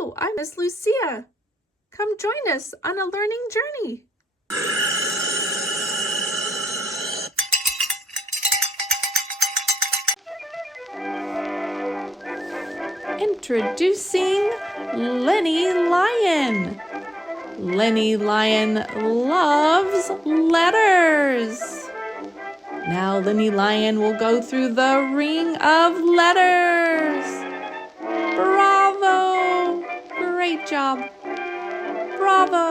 Hello, I'm Miss Lucia. Come join us on a learning journey. Introducing Lenny Lion. Lenny Lion loves letters. Now Lenny Lion will go through the ring of letters. Bravo! Great job. Bravo!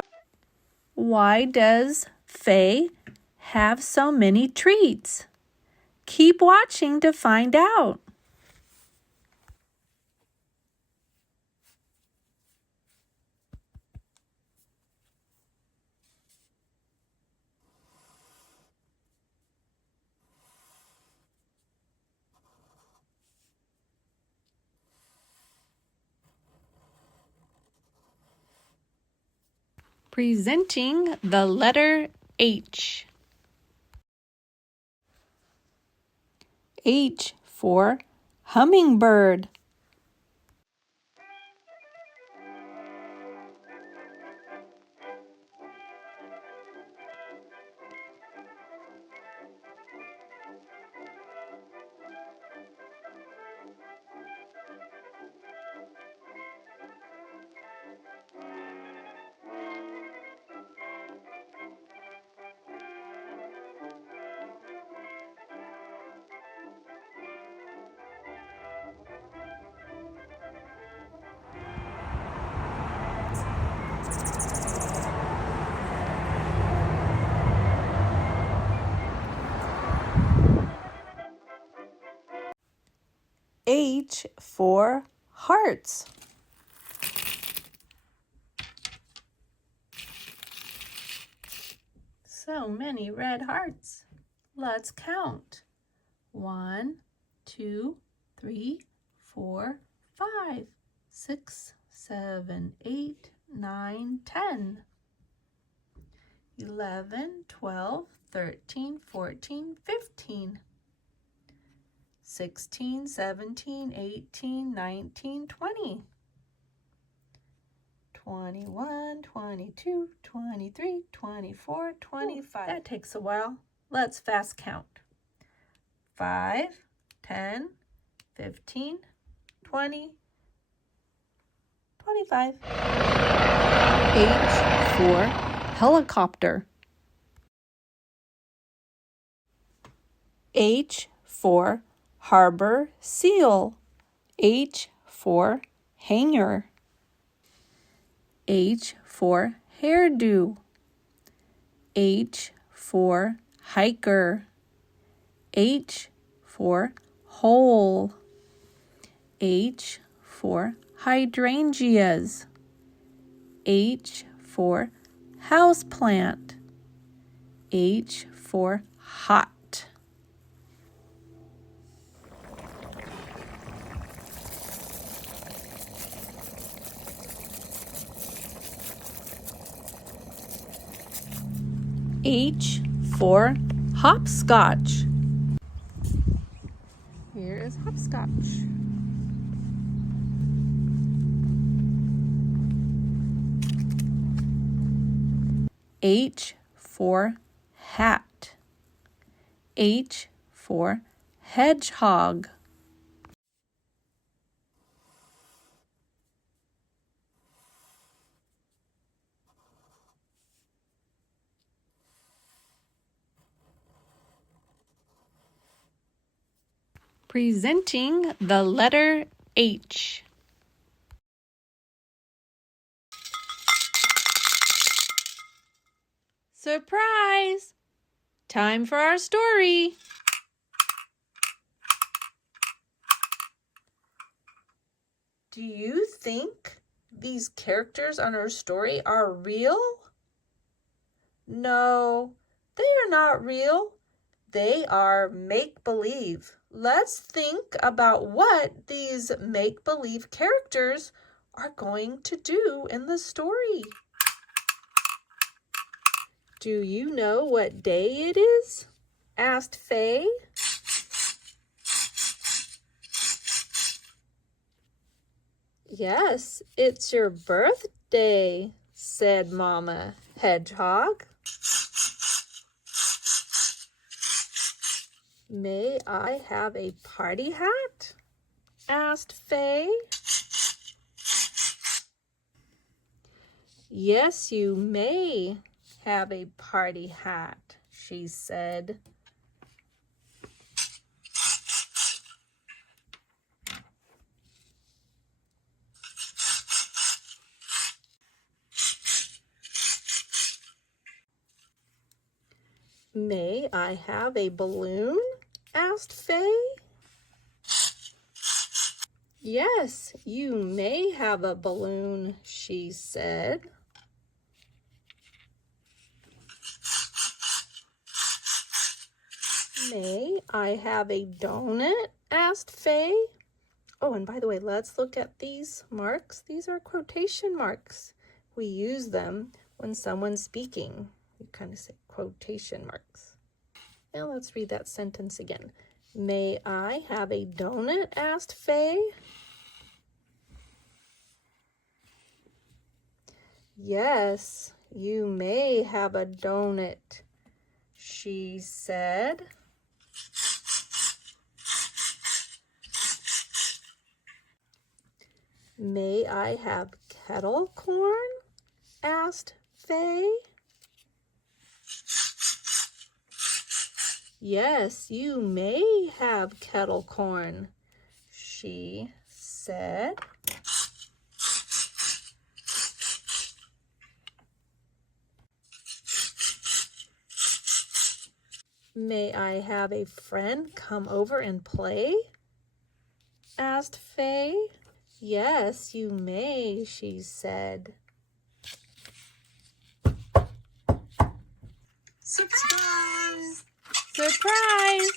Why does Faye have so many treats? Keep watching to find out. Presenting the letter H. H for hummingbird. H for hearts. So many red hearts. Let's count. 1, 2, 3, 4, 5, 6, 7, 8, 9, 10. 11, 12, 13, 14, 15. 16, 17, 18, 19, 20. 21, 22, 23, 24, 25. That takes a while. Let's fast count. 5, 10, 15, 20, 25. H for helicopter. H for harbor seal. H for hanger. H for hairdo. H for hiker. H for hole. H for hydrangeas. H for houseplant. H for hot. H for hopscotch. Here is hopscotch. H for hat. H for hedgehog. Presenting the letter H. Surprise! Time for our story. Do you think these characters on our story are real? No, they are not real. They are make-believe. Let's think about what these make-believe characters are going to do in the story. Do you know what day it is? Asked Faye. Yes, it's your birthday, said Mama Hedgehog. May I have a party hat? Asked Faye. Yes, you may have a party hat, she said. May I have a balloon? Asked Faye. Yes, you may have a balloon, she said. May I have a donut? Asked Faye. Oh, and by the way, let's look at these marks. These are quotation marks. We use them when someone's speaking. You kind of say quotation marks. Now let's read that sentence again. May I have a donut? Asked Faye. Yes, you may have a donut, she said. May I have kettle corn? Asked Faye. Yes, you may have kettle corn, she said. May I have a friend come over and play? Asked Faye. Yes, you may, she said. Surprise! Surprise!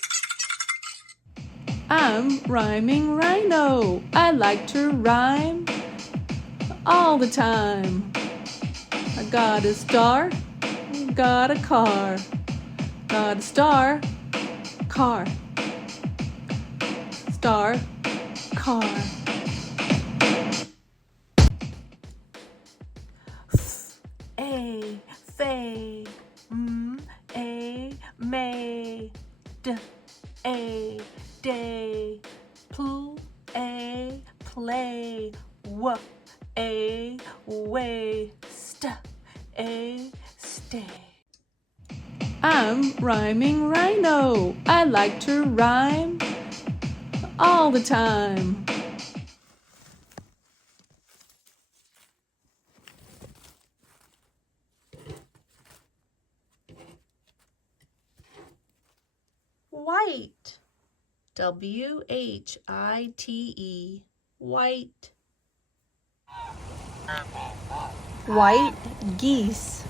I'm Rhyming Rhino. I like to rhyme all the time. I got a star, got a car. Got a star, car. Star, car. A, Fay. A, May. A, day. Pl, A, play. A, way. A, stay. I'm Rhyming Rhino. I like to rhyme all the time. White. W-H-I-T-E. White. White geese.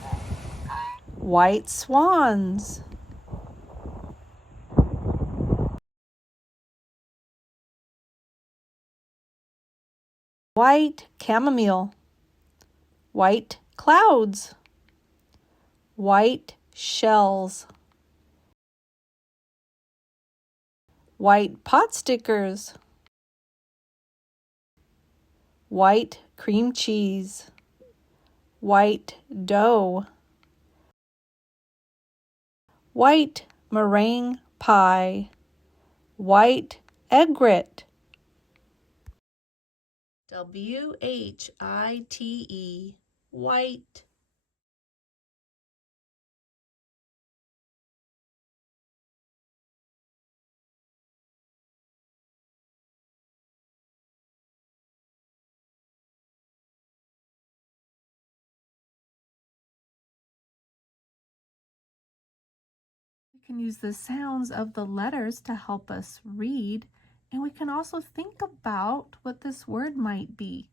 White swans. White chamomile. White clouds. White shells. White pot stickers. White cream cheese. White dough. White meringue pie. White egret. W-H-I-T-E. White. We can use the sounds of the letters to help us read, and we can also think about what this word might be.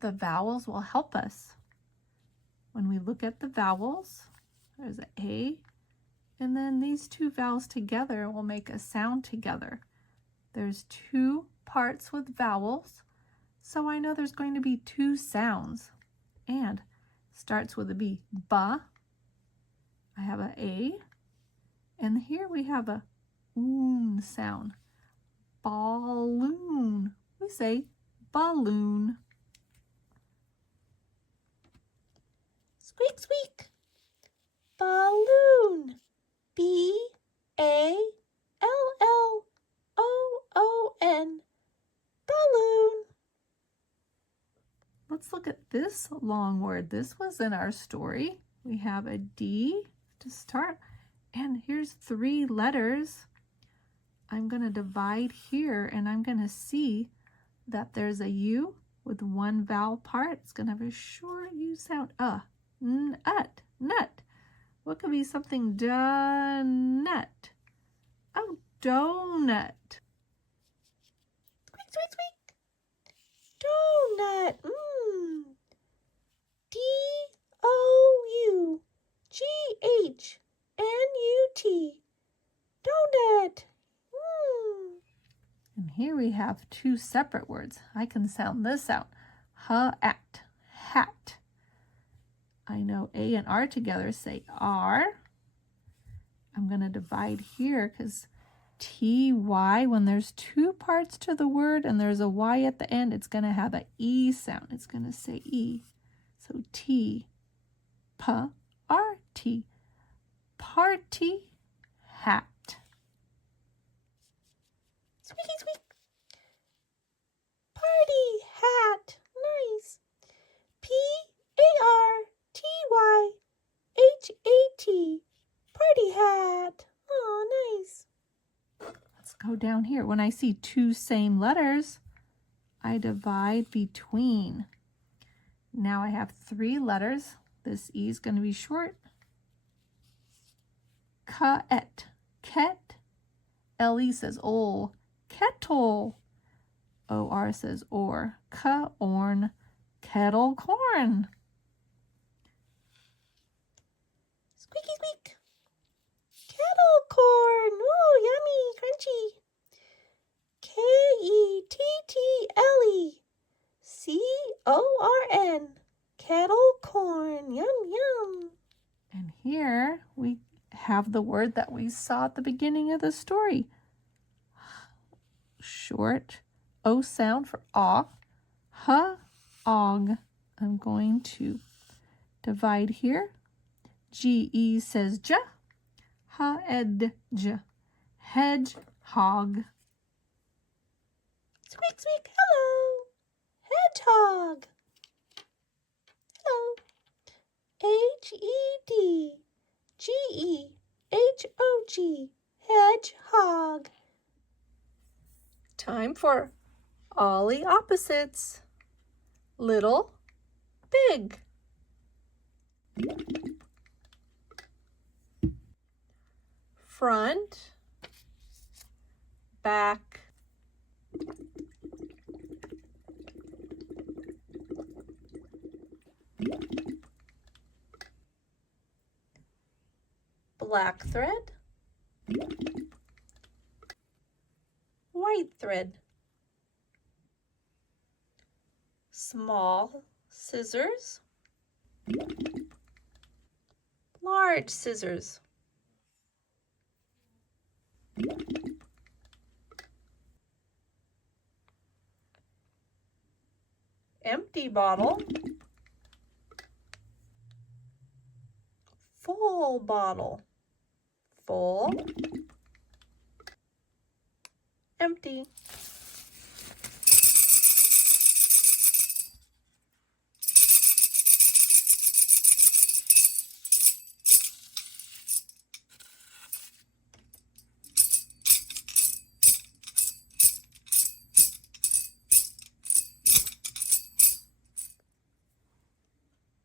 The vowels will help us. When we look at the vowels, there's an A, and then these two vowels together will make a sound together. There's two parts with vowels, so I know there's going to be two sounds. And starts with a B. Ba. I have an A. And here we have a oon sound. Balloon. We say balloon. Squeak, squeak. Balloon. B-A-L-L-O-O-N. Balloon. Let's look at this long word. This was in our story. We have a D to start, and here's 3 letters. I'm going to divide here, and I'm going to see that there's a U with 1 vowel part. It's going to have a short U sound. Nut, nut. What could be something nut? Oh, donut. Squeak, squeak, squeak. Donut. D-O-U-G-H-N-U-T. Donut. And here we have 2 separate words. I can sound this out. Ha-at, hat. I know A and R together say R. I'm going to divide here because T-Y, when there's 2 parts to the word and there's a Y at the end, it's going to have an E sound. It's going to say E. So T, P-R-T, party, hat. Squeaky, squeak. Party hat. Nice. P-A-R-T-Y-H-A-T. Party hat. Oh, nice. Let's go down here. When I see 2 same letters, I divide between. Now I have 3 letters. This E is going to be short. Ka-et, ket. L-E says ol, kettle. O-R says or, ka-orn, kettle corn. Squeaky, squeak. Kettle corn. Ooh, yummy, crunchy. K-E-T-T-L-E. C-O-R-N. Kettle corn. Yum, yum. And here we have the word that we saw at the beginning of the story. Short O sound for aw. Ha-og. I'm going to divide here. G-E says j. Ha-ed-j. Hedgehog. Squeak, squeak. Hello. Hedgehog. Hello. H-E-D-G-E-H-O-G. Hedgehog. Time for Ollie opposites. Little, big. Front, back. Black thread, white thread. Small scissors, large scissors. Empty bottle, full bottle, full, empty.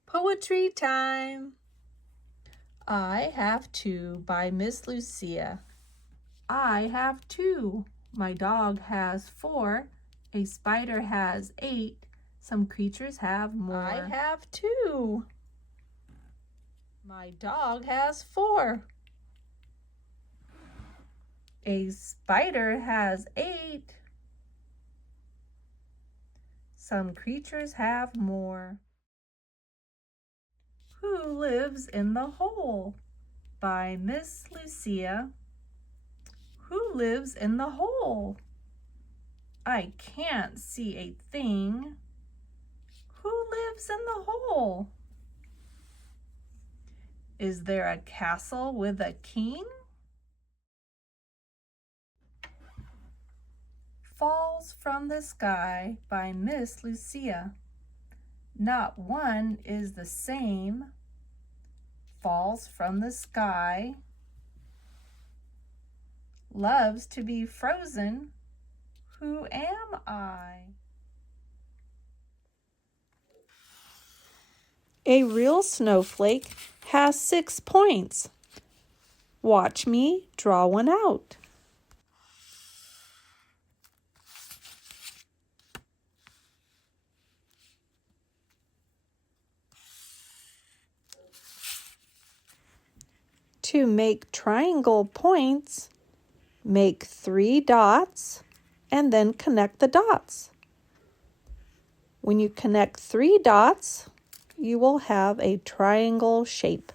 Poetry time. I Have Two by Miss Lucia. I have 2. My dog has 4. A spider has 8. Some creatures have more. I have 2. My dog has 4. A spider has 8. Some creatures have more. Who Lives in the Hole? By Miss Lucia. Who lives in the hole? I can't see a thing. Who lives in the hole? Is there a castle with a king? Falls from the Sky by Miss Lucia. Not one is the same. Falls from the sky. Loves to be frozen. Who am I? A real snowflake has 6 points. Watch me draw one out. To make triangle points, make 3 dots and then connect the dots. When you connect 3 dots, you will have a triangle shape.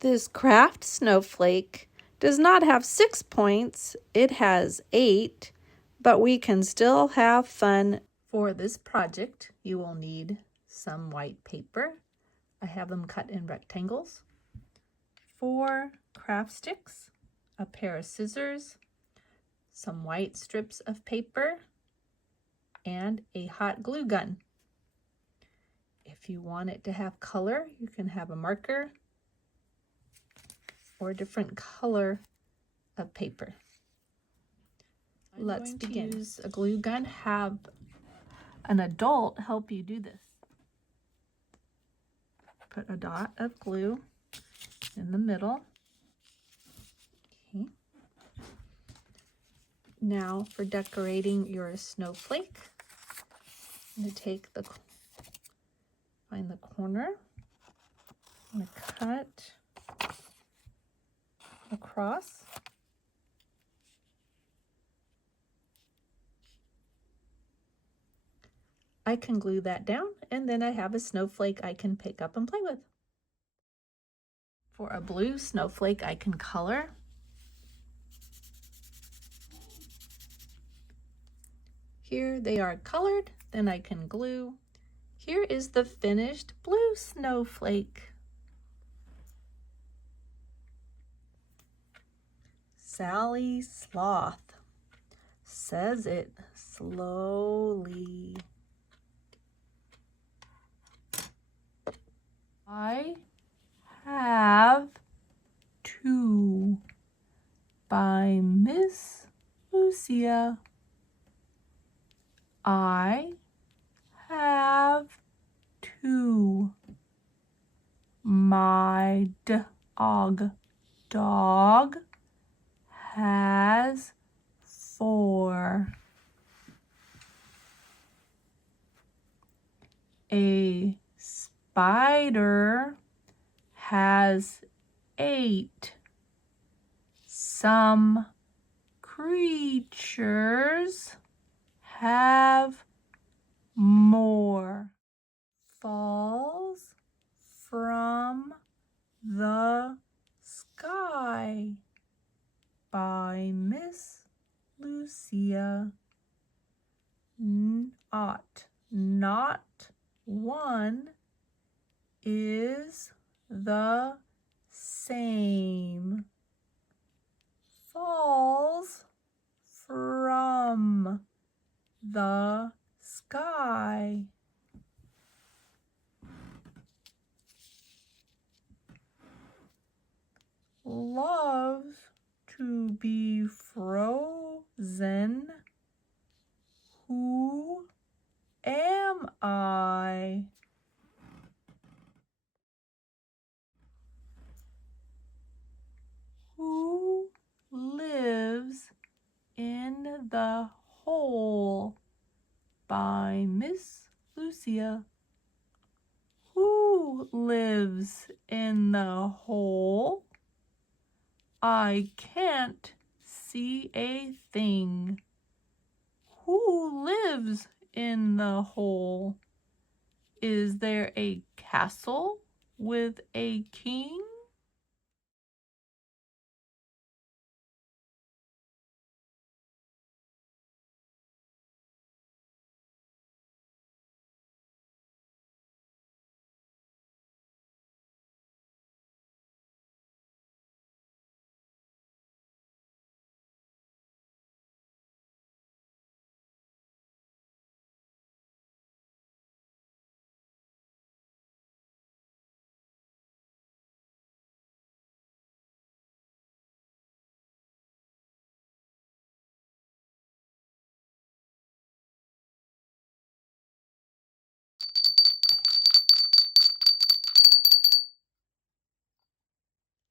This craft snowflake does not have 6 points, it has 8, but we can still have fun. For this project, you will need some white paper. I have them cut in rectangles. 4 craft sticks, a pair of scissors, some white strips of paper, and a hot glue gun. If you want it to have color, you can have a marker or a different color of paper. Let's begin. Use a glue gun. Have an adult help you do this. Put a dot of glue in the middle. Okay. Now for decorating your snowflake, I'm going to find the corner. I'm going to cut across. I can glue that down, and then I have a snowflake I can pick up and play with. For a blue snowflake, I can color. Here they are colored, then I can glue. Here is the finished blue snowflake. Sally Sloth says it slowly. I have 2 by Miss Lucia. I have 2. My dog has 4. A spider has 8. Some creatures have more. Falls from the sky by Miss Lucia. Not one is the same. Falls from the sky. Loves to be frozen. Who am I? Who lives in the hole by Miss Lucia? Who lives in the hole? I can't see a thing. Who lives in the hole? Is there a castle with a king?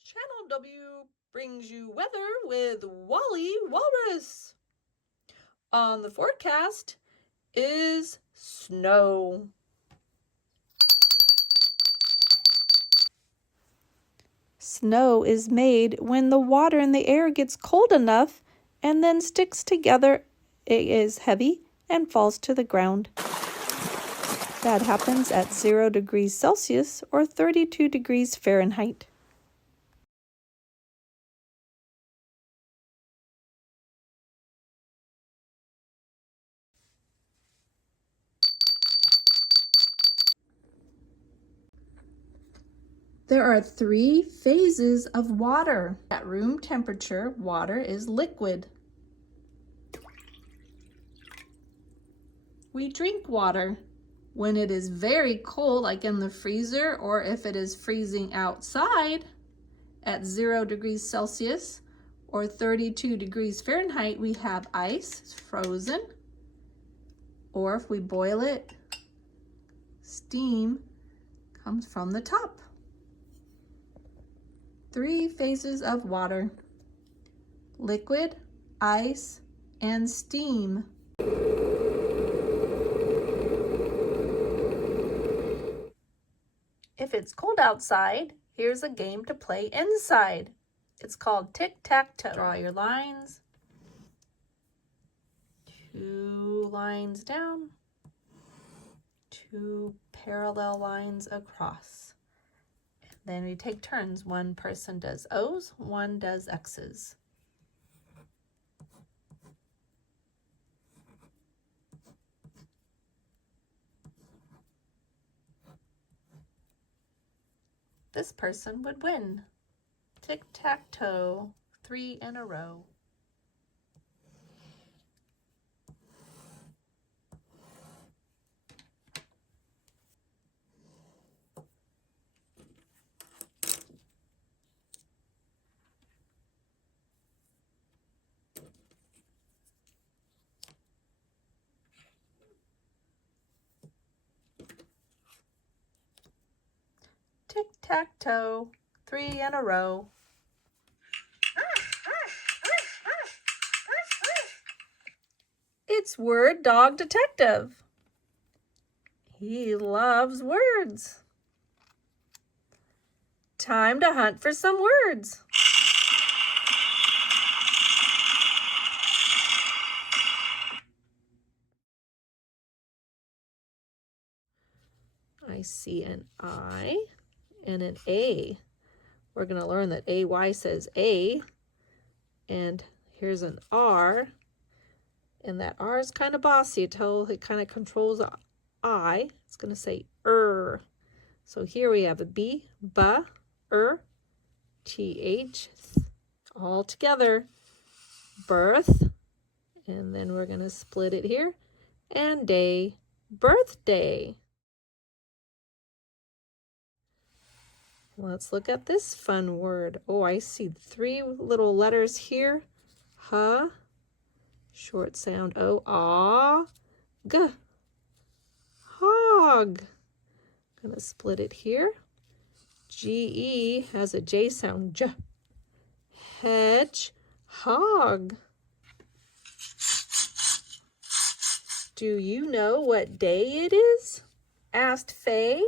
Channel W brings you weather with Wally Walrus. On the forecast is snow. Snow is made when the water in the air gets cold enough and then sticks together. It is heavy and falls to the ground. That happens at 0 degrees Celsius or 32 degrees Fahrenheit. There are 3 phases of water. At room temperature, water is liquid. We drink water. When it is very cold, like in the freezer, or if it is freezing outside at 0 degrees Celsius or 32 degrees Fahrenheit, we have ice, it's frozen. Or if we boil it, steam comes from the top. 3 phases of water: liquid, ice, and steam. If it's cold outside, here's a game to play inside. It's called tic-tac-toe. Draw your lines. 2 lines down, 2 parallel lines across. And then we take turns. One person does O's, one does X's. This person would win. Tic-tac-toe, 3 in a row. Tic-tac-toe, 3 in a row. It's Word Dog Detective. He loves words. Time to hunt for some words. I see an I and an A. We're going to learn that AY says A. And here's an R. And that R is kind of bossy. It kind of controls the I. It's going to say So here we have a B, ba, TH, all together. Birth. And then we're going to split it here. And day, birthday. Let's look at this fun word. Oh, I see 3 little letters here. Huh, short sound O, ah, g, hog. Gonna split it here. GE has a J sound, j, hedge, hog. Do you know what day it is? Asked Faye.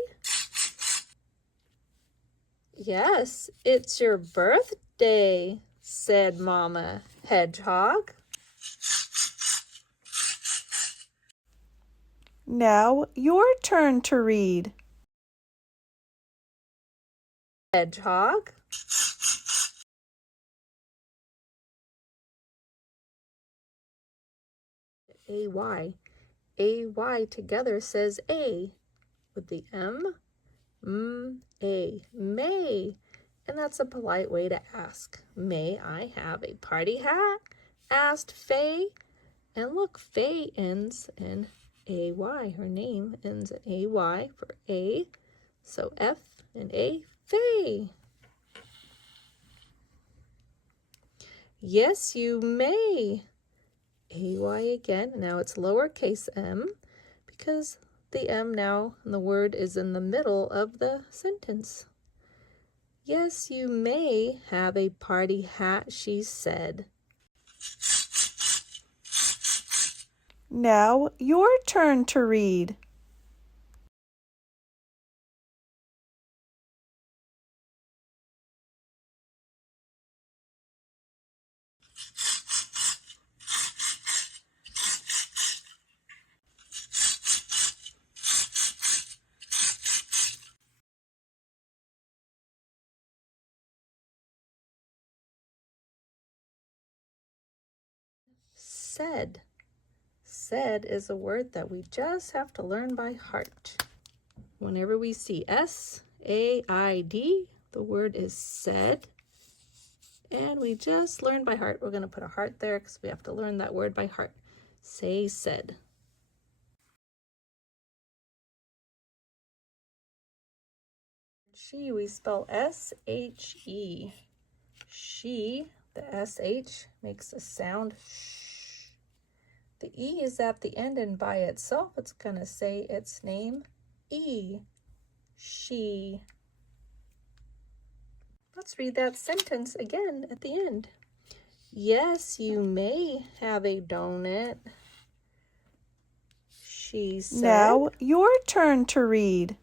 Yes, it's your birthday, said Mama Hedgehog. Now your turn to read. Hedgehog. A-Y. A-Y together says A with the M. A. May. And that's a polite way to ask. May I have a party hat? Asked Faye. And look, Faye ends in A-Y. Her name ends in A-Y for A. So F and A, Faye. Yes, you may. A-Y again. Now it's lowercase m because the M now in the word is in the middle of the sentence. Yes, you may have a party hat, she said. Now your turn to read. Said. Said is a word that we just have to learn by heart. Whenever we see S-A-I-D, the word is said. And we just learned by heart. We're going to put a heart there because we have to learn that word by heart. Say said. She, we spell S-H-E. She, the S-H, makes a sound sh. The E is at the end, and by itself, it's going to say its name, E. She. Let's read that sentence again at the end. Yes, you may have a donut, she said. Now your turn to read.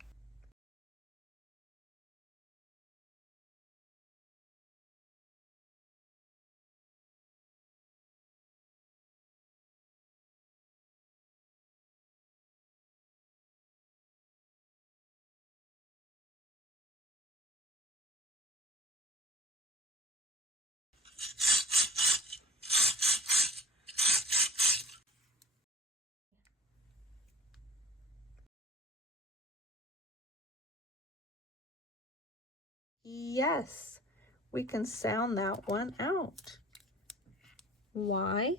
Yes, we can sound that one out. Y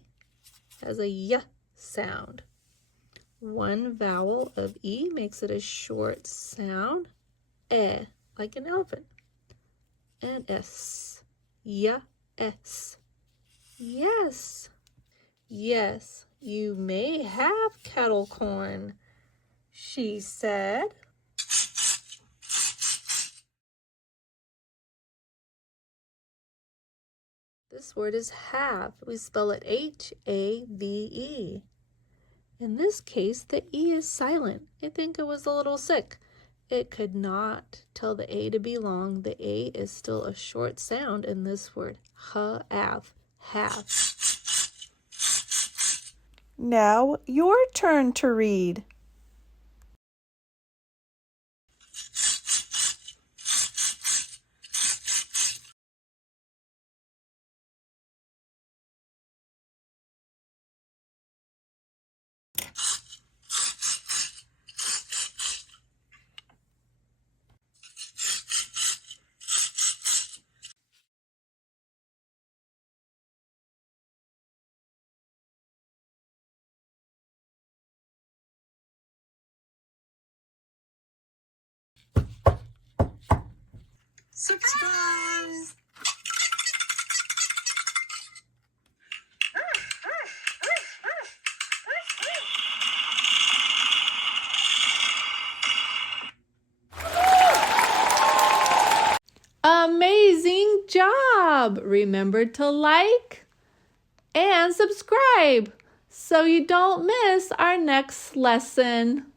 has a Y sound. One vowel of E makes it a short sound. E, like an elephant. And S. Y, S. Yes. Yes, you may have kettle corn, she said. This word is have. We spell it H-A-V-E. In this case, the E is silent. I think it was a little sick. It could not tell the A to be long. The A is still a short sound in this word. Have. Now your turn to read. Surprise! Amazing job! Remember to like and subscribe so you don't miss our next lesson.